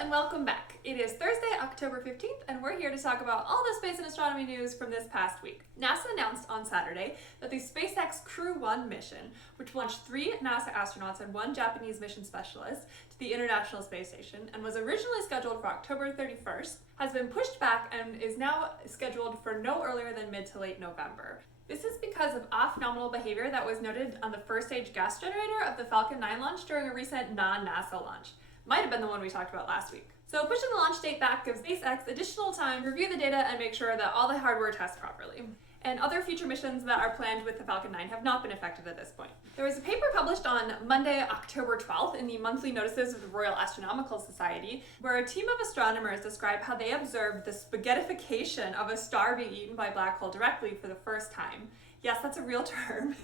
and welcome back. It is Thursday, October 15th, and we're here to talk about all the space and astronomy news from this past week. NASA announced on Saturday that the SpaceX Crew 1 mission, which launched 3 NASA astronauts and 1 Japanese mission specialist to the International Space Station and was originally scheduled for October 31st, has been pushed back and is now scheduled for no earlier than mid to late November. This is because of off-nominal behavior that was noted on the first stage gas generator of the Falcon 9 launch during a recent non-NASA launch. Might have been the one we talked about last week. So pushing the launch date back gives SpaceX additional time to review the data and make sure that all the hardware tests properly. And other future missions that are planned with the Falcon 9 have not been affected at this point. There was a paper published on Monday, October 12th in the monthly notices of the Royal Astronomical Society, where a team of astronomers describe how they observed the spaghettification of a star being eaten by a black hole directly for the first time. Yes, that's a real term.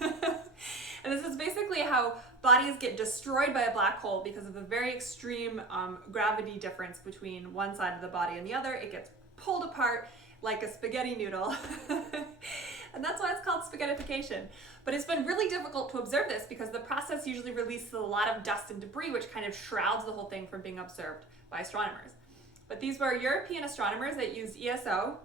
And this is basically how bodies get destroyed by a black hole because of the very extreme gravity difference between one side of the body and the other. It gets pulled apart like a spaghetti noodle. And that's why it's called spaghettification. But it's been really difficult to observe this because the process usually releases a lot of dust and debris, which kind of shrouds the whole thing from being observed by astronomers. But these were European astronomers that used ESO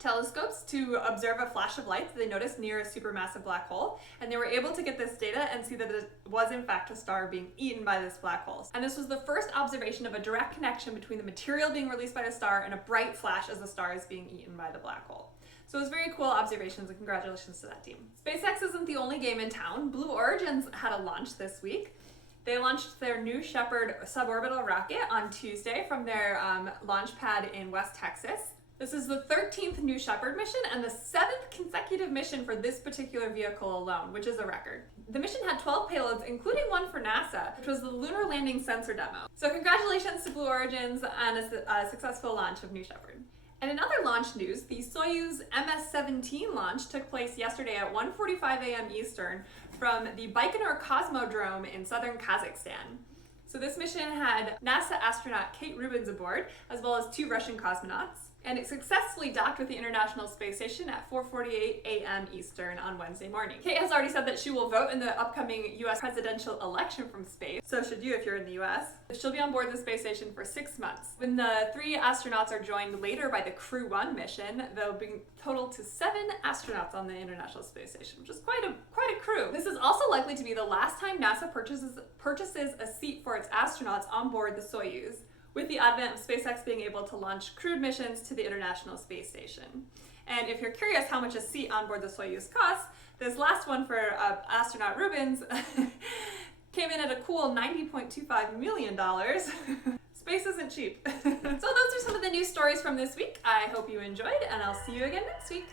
telescopes to observe a flash of light that they noticed near a supermassive black hole, and they were able to get this data and see that it was in fact a star being eaten by this black hole. And this was the first observation of a direct connection between the material being released by the star and a bright flash as the star is being eaten by the black hole. So it was very cool observations, and congratulations to that team. SpaceX isn't the only game in town. Blue Origin's had a launch this week. They launched their New Shepard suborbital rocket on Tuesday from their launch pad in West Texas. This is the 13th New Shepard mission and the 7th consecutive mission for this particular vehicle alone, which is a record. The mission had 12 payloads, including one for NASA, which was the lunar landing sensor demo. So congratulations to Blue Origins on a successful launch of New Shepard. And in other launch news, the Soyuz MS-17 launch took place yesterday at 1:45 a.m. Eastern from the Baikonur Cosmodrome in southern Kazakhstan. So this mission had NASA astronaut Kate Rubins aboard, as well as 2 Russian cosmonauts. And it successfully docked with the International Space Station at 4:48 a.m. Eastern on Wednesday morning. Kate has already said that she will vote in the upcoming US presidential election from space, so should you if you're in the US. She'll be on board the space station for 6 months. When the 3 astronauts are joined later by the Crew 1 mission, there'll be total to 7 astronauts on the International Space Station, which is quite a crew. This is also likely to be the last time NASA purchases a seat for its astronauts on board the Soyuz, with the advent of SpaceX being able to launch crewed missions to the International Space Station. And if you're curious how much a seat on board the Soyuz costs, this last one for astronaut Rubins came in at a cool $90.25 million. Space isn't cheap. So those are some of the news stories from this week. I hope you enjoyed, and I'll see you again next week.